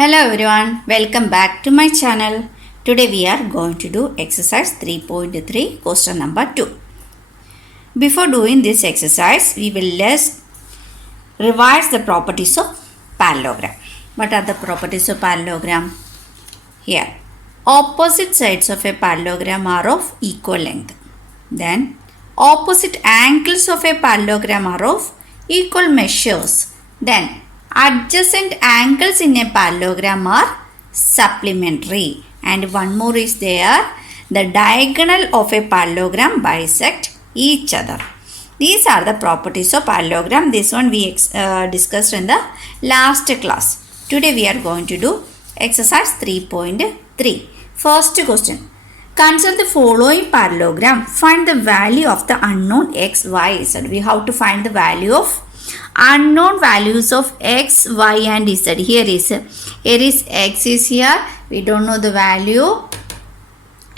Hello everyone, welcome back to my channel. Today we are going to do exercise 3.3 question number 2. Before doing this exercise, we will just revise the properties of parallelogram. What are the properties of parallelogram? Here, opposite sides of a parallelogram are of equal length. Then, opposite angles of a parallelogram are of equal measures. Then, adjacent angles in a parallelogram are supplementary. And one more is there. The diagonal of a parallelogram bisect each other. These are the properties of parallelogram. This one we discussed in the last class. Today we are going to do exercise 3.3. First question. Consider the following parallelogram. Find the value of the unknown x, y, z. We have to find the value of unknown values of x, y and z. Here is x is here. We don't know the value.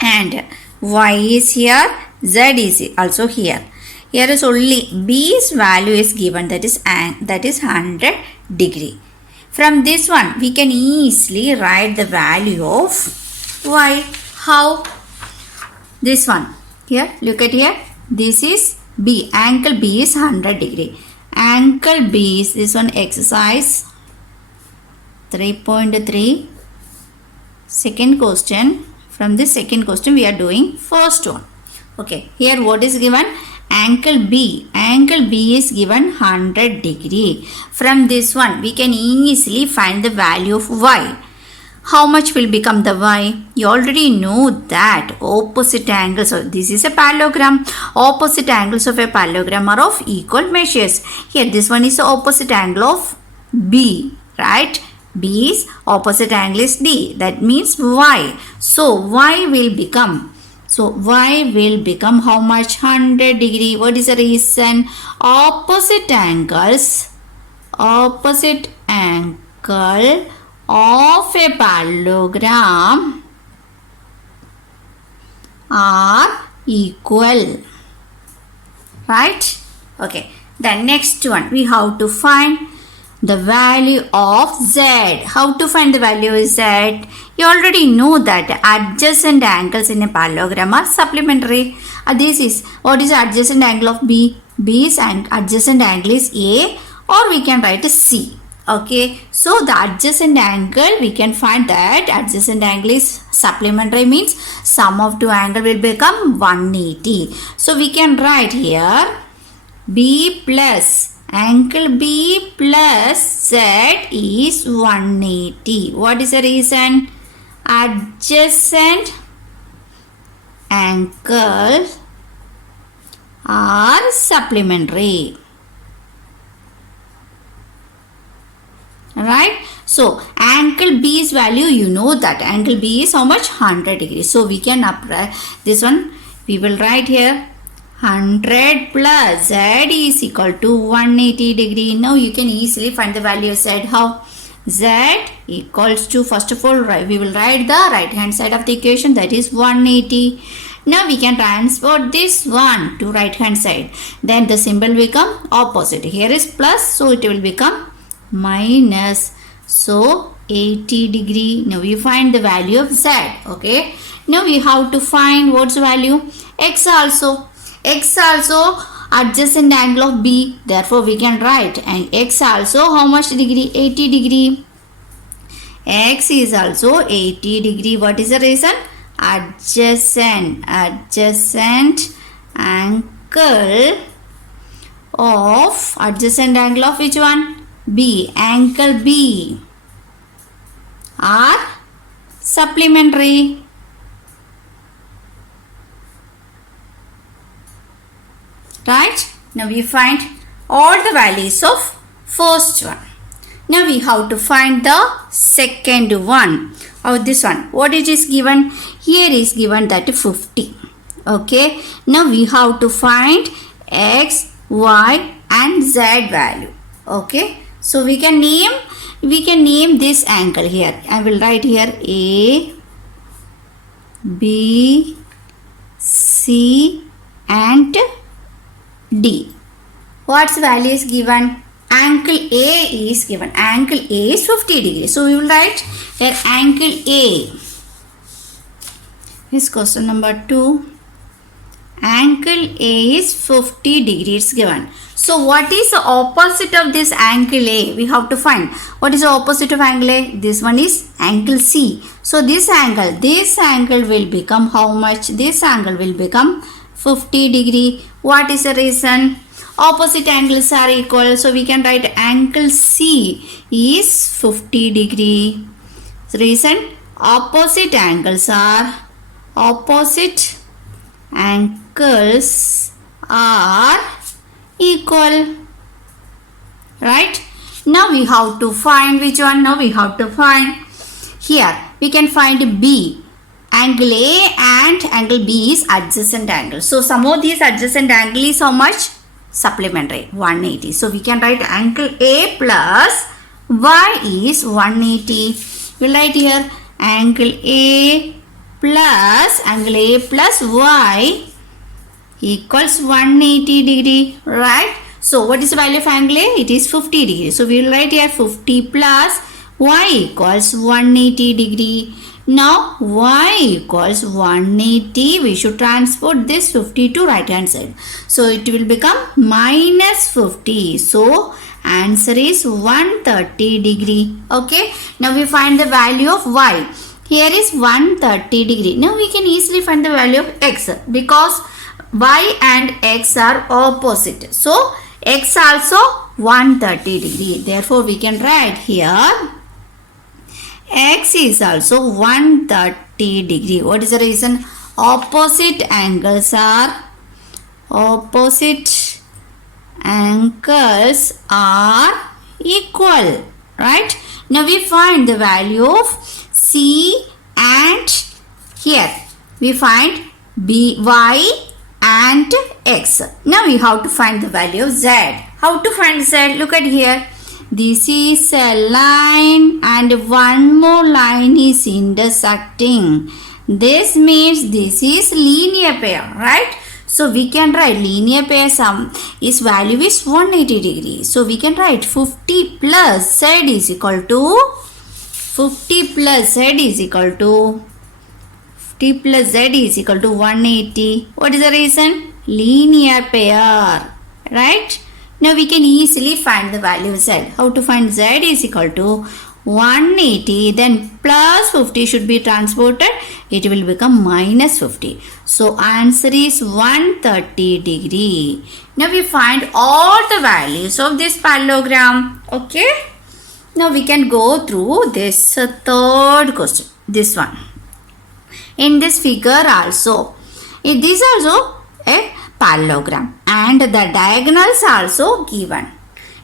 And y is here. Z is also here. Here is only b's value is given, that is 100 degree. From this one we can easily write the value of y. How? This one. Here, look at here. This is b. Angle b is 100 degree. Angle B is this one, exercise 3.3. Second question. From this second question we are doing first one. Okay, here what is given? Angle B. Angle B is given 100 degree. From this one we can easily find the value of y. How much will become the y? You already know that opposite angles. So this is a parallelogram. Opposite angles of a parallelogram are of equal measures. Here this one is the opposite angle of B, right? B's opposite angle is D. That means y. So y will become. So y will become how much? 100 degree. What is the reason? Opposite angles. Opposite angle of a parallelogram are equal, right? Okay, the next one we have to find the value of z. How to find the value of z? You already know that adjacent angles in a parallelogram are supplementary. This is, what is the adjacent angle of b? B's and adjacent angle is a, or we can write as c. Okay, so the adjacent angle, we can find that adjacent angle is supplementary, means sum of two angle will become 180. So we can write here b plus angle b plus z is 180. What is the reason? Adjacent angles are supplementary. Right? So, angle B's value, you know that angle B is how much? 100 degrees. So, we can apply this one. We will write here 100 plus Z is equal to 180 degree. Now, you can easily find the value of Z. How? Z equals to, first of all, we will write the right hand side of the equation, that is 180. Now, we can transfer this one to right hand side. Then, the symbol will become opposite. Here is plus, so it will become minus, so 80 degree. Now we find the value of z. Okay, now we have to find what's the value? X also adjacent angle of b, therefore we can write, and x also how much degree? 80 degree. X is also 80 degree. What is the reason? Adjacent angle of which one? B. Angle B are supplementary. Right? Now we find all the values of first one. Now we have to find the second one. This one. What it is given? Here is given that 50. Okay. Now we have to find x, y and z value. Okay. So we can name this angle here. I will write here A, B, C and D. What's value is given? angle A is given. Angle A is 50 degrees. So we will write here angle A. This question number 2. Angle A is 50 degrees given. So what is the opposite of this angle A? We have to find. What is the opposite of angle A? This one is angle C. So this angle will become how much? This angle will become 50 degree. What is the reason? Opposite angles are equal. So we can write angle C is 50 degree. So reason, opposite angles are equal. Right? Now we have to find which one? Now we have to find here. We can find B. Angle A and angle B is adjacent angle. So sum of these adjacent angle is how much? Supplementary 180. So we can write angle A plus Y is 180. We'll write here angle A plus Y equals 180 degree. Right? So what is the value of angle A? It is 50 degree. So we will write here 50 plus Y equals 180 degree. Now Y equals 180. We should transport this 50 to right hand side. So it will become minus 50. So answer is 130 degree. Okay. Now we find the value of Y. Here is 130 degree. Now we can easily find the value of X because Y and X are opposite. So X also 130 degree. Therefore we can write here X is also 130 degree. What is the reason? Opposite angles are equal. Right? Now we find the value of C and here we find Y and X. Now we have to find the value of Z. How to find Z? Look at here. This is a line and one more line is intersecting. This means this is linear pair, right? So we can write linear pair sum is value is 180 degree. So we can write 50 plus Z is equal to 180. What is the reason? Linear pair, right? Now we can easily find the value of Z. How to find Z is equal to 180, then plus 50 should be transported. It will become minus 50. So answer is 130 degree. Now we find all the values of this parallelogram. Okay. Now we can go through this third question. This one. In this figure also, this also a parallelogram and the diagonals are also given.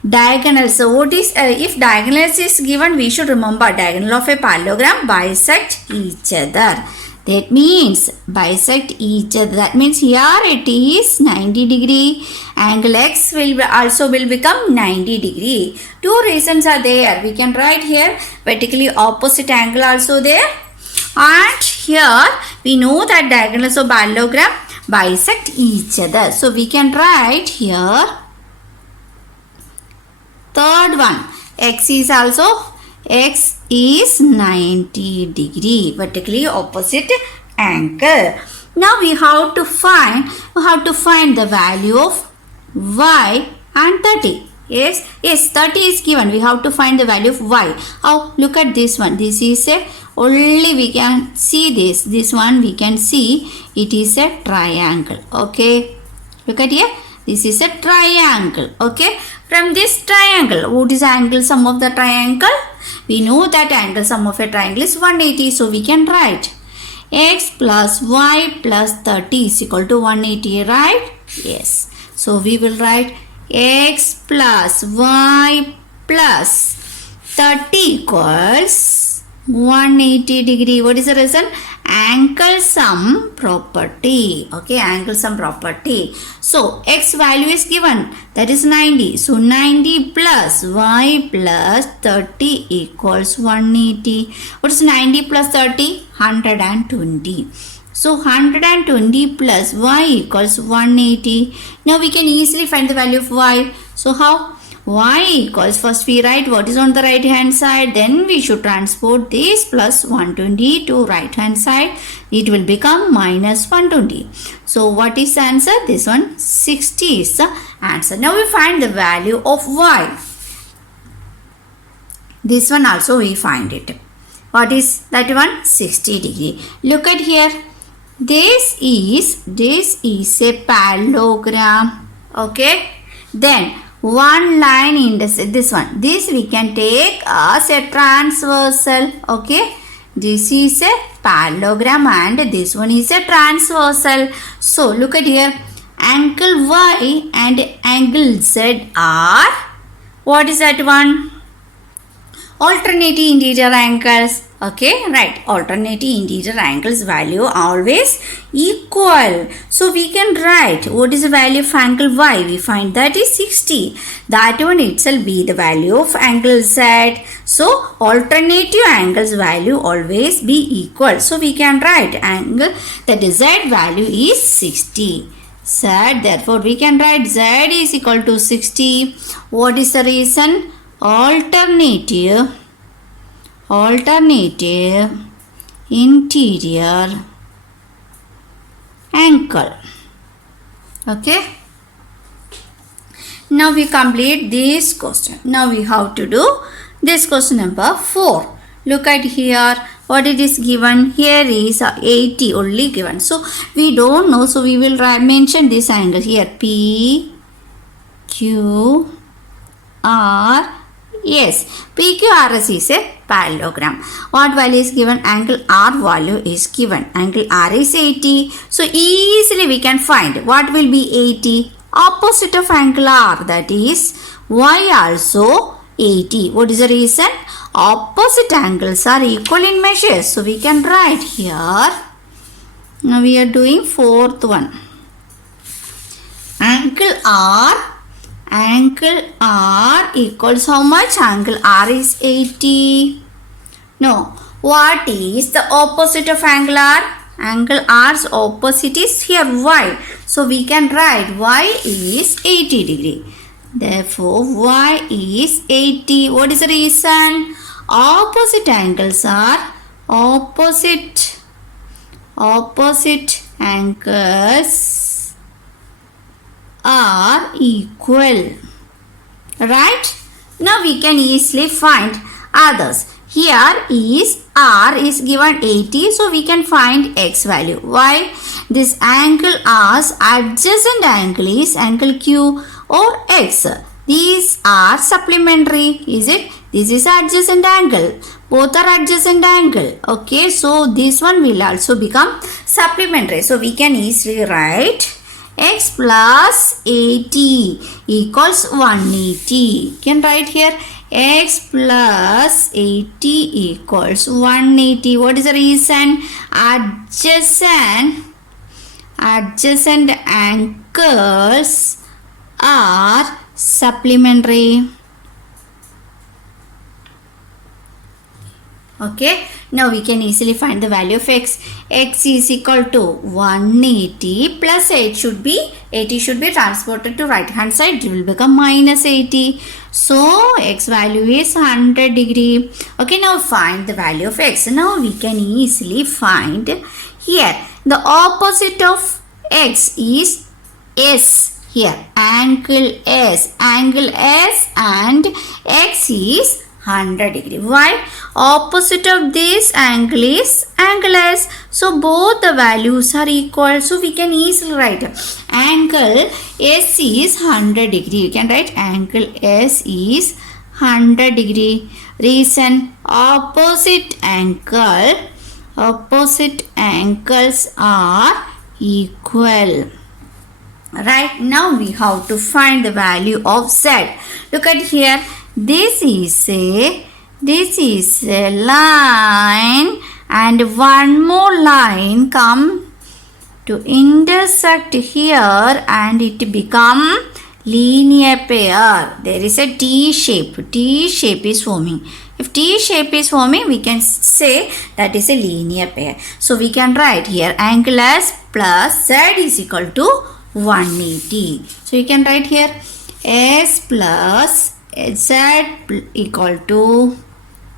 Diagonals, so what is if diagonals is given, we should remember diagonal of a parallelogram bisect each other. That means bisect each other. That means here it is 90 degree. Angle X will also become 90 degree. Two reasons are there. We can write here vertically opposite angle also there. And here we know that diagonals of parallelogram bisect each other. So we can write here third one. X is 90 degree, vertically opposite angle. Now we have to find the value of Y and 30. Yes, 30 is given. We have to find the value of Y. Oh, look at this one. This is a only we can see this. This one we can see it is a triangle. Okay. Look at here. This is a triangle. Okay. From this triangle, what is the angle sum of the triangle? We know that angle sum of a triangle is 180. So we can write X plus Y plus 30 is equal to 180. Right? Yes. So we will write X plus Y plus 30 equals 180 degree. What is the reason? Angle sum property. Okay, angle sum property. So X value is given, that is 90. So 90 plus Y plus 30 equals 180. What is 90 plus 30? 120. So 120 plus Y equals 180. Now we can easily find the value of Y. So how? y equals, first we write what is on the right hand side, then we should transport this plus 120 to right hand side. It will become minus 120. So what is the answer? This one 60 is the answer. Now we find the value of y. This one also we find it. What is that one? 60 degree. Look at here. This is a parallelogram. Okay. Then one line intersect this one. This we can take as a transversal. Okay. This is a parallelogram and this one is a transversal. So look at here. Angle Y and angle Z are, what is that one? Alternating interior angles. Okay, right. Alternating interior angles value always equal. So we can write what is the value of angle Y. We find that is 60. That one itself be the value of angle Z. So alternative angles value always be equal. So we can write angle that Z value is 60. Z, therefore we can write Z is equal to 60. What is the reason? Alternative interior angle. Okay. Now we complete this question. Now we have to do this question number 4. Look at here. What it is given? Here is 80 only given. So we don't know. So we will mention this angle here. P, Q, R, S. PQRS is a parallelogram. What value is given? Angle R value is given. Angle R is 80. So easily we can find what will be 80. Opposite of angle R, that is Y also 80. What is the reason? Opposite angles are equal in measures. So we can write here. Now we are doing fourth one. Angle R equals how much? Angle R is 80. No. What is the opposite of angle R? Angle R's opposite is here Y. So we can write Y is 80 degree. Therefore Y is 80. What is the reason? Opposite angles are equal. Right? Now we can easily find others. Here is R is given 80. So we can find X value. Why? This angle R's adjacent angle is angle Q or X. These are supplementary. Is it? This is adjacent angle. Both are adjacent angle. Okay. So this one will also become supplementary. So we can easily write X plus 80 equals 180. You can write here X plus 80 equals 180. What is the reason? Adjacent angles are supplementary. Okay. Now we can easily find the value of X. X is equal to 180 plus 80 should be transported to right hand side. It will become minus 80. So X value is 100 degree. Okay. Now find the value of X. Now we can easily find here the opposite of X is S. Here angle S and X is 100 degree. Why? Opposite of this angle is angle S. So both the values are equal. So we can easily write angle S is 100 degree. You can write angle S is 100 degree. Reason? Opposite angles are equal. Right? Now we have to find the value of Z. Look at here. This is a line and one more line come to intersect here and it become linear pair. There is a T shape. T shape is forming. If T shape is forming, we can say that is a linear pair. So we can write here angle S plus Z is equal to 180. So you can write here S plus z equal to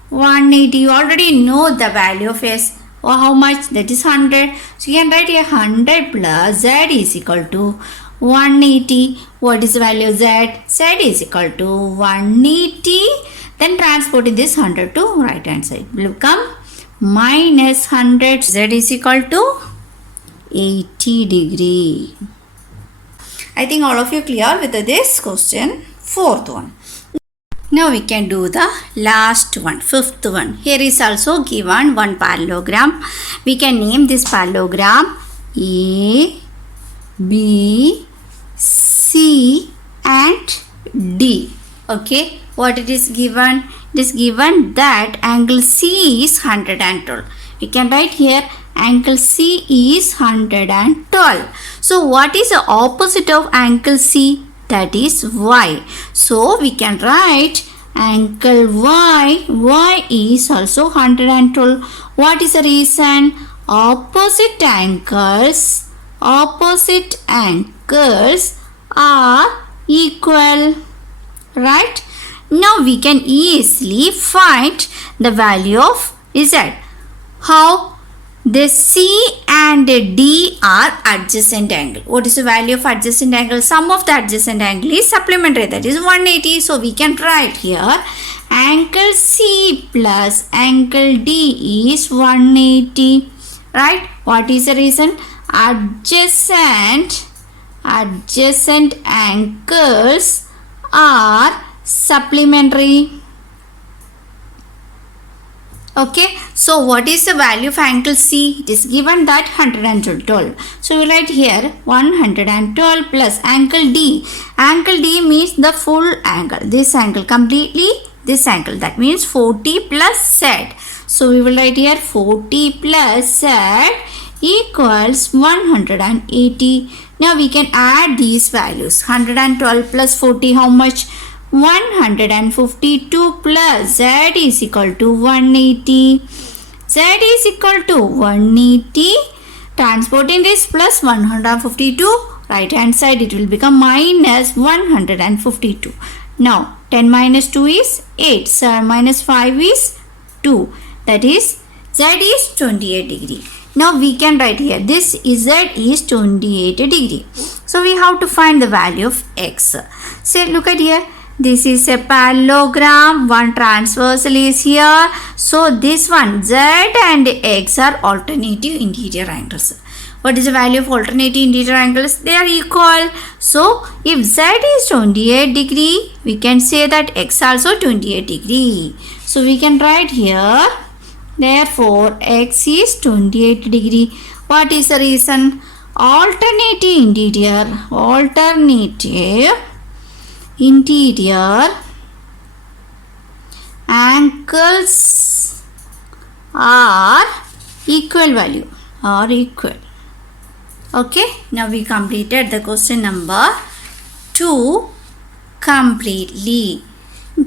180. You already know the value of s. How much? That is 100. So you can write here 100 plus z is equal to 180. What is the value of z? Z is equal to 180. Then transporting this 100 to right hand side. It will become minus 100. Z is equal to 80 degree. I think all of you clear with this question. Fourth one. Now we can do the last one, fifth one. Here is also given one parallelogram. We can name this parallelogram A, B, C and D. Okay, what it is given? It is given that angle C is 112. We can write here angle C is 112. So what is the opposite of angle C? That is Y. So we can write angle Y is also 112. What is the reason? Opposite angles are equal. Right? Now we can easily find the value of Z. How? The C and D are adjacent angle. What is the value of adjacent angle? Sum of the adjacent angle is supplementary, that is 180. So we can write here angle C plus angle D is 180. Right? What is the reason? Adjacent angles are supplementary. Okay, so what is the value of angle C? It is given that 112. So we write here 112 plus angle D. Angle D means the full angle. This angle completely, this angle. That means 40 plus Z. So we will write here 40 plus Z equals 180. Now we can add these values. 112 plus 40, how much? 152 plus Z is equal to 180. Z is equal to 180. Transporting this plus 152, right hand side it will become minus 152. Now 10 minus 2 is 8. 7 minus 5 is 2. That is Z is 28 degree. Now we can write here this Z is 28 degree. So we have to find the value of X. So look at here. This is a parallelogram. One transversal is here. So this one Z and X are alternative interior angles. What is the value of alternative interior angles? They are equal. So if Z is 28 degree, we can say that X also 28 degree. So we can write here, therefore X is 28 degree. What is the reason? Alternative interior angles are equal value, Okay, now we completed the question number 2 completely.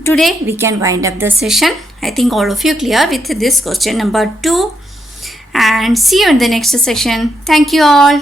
Today we can wind up the session. I think all of you clear with this question number 2, and see you in the next session. Thank you all.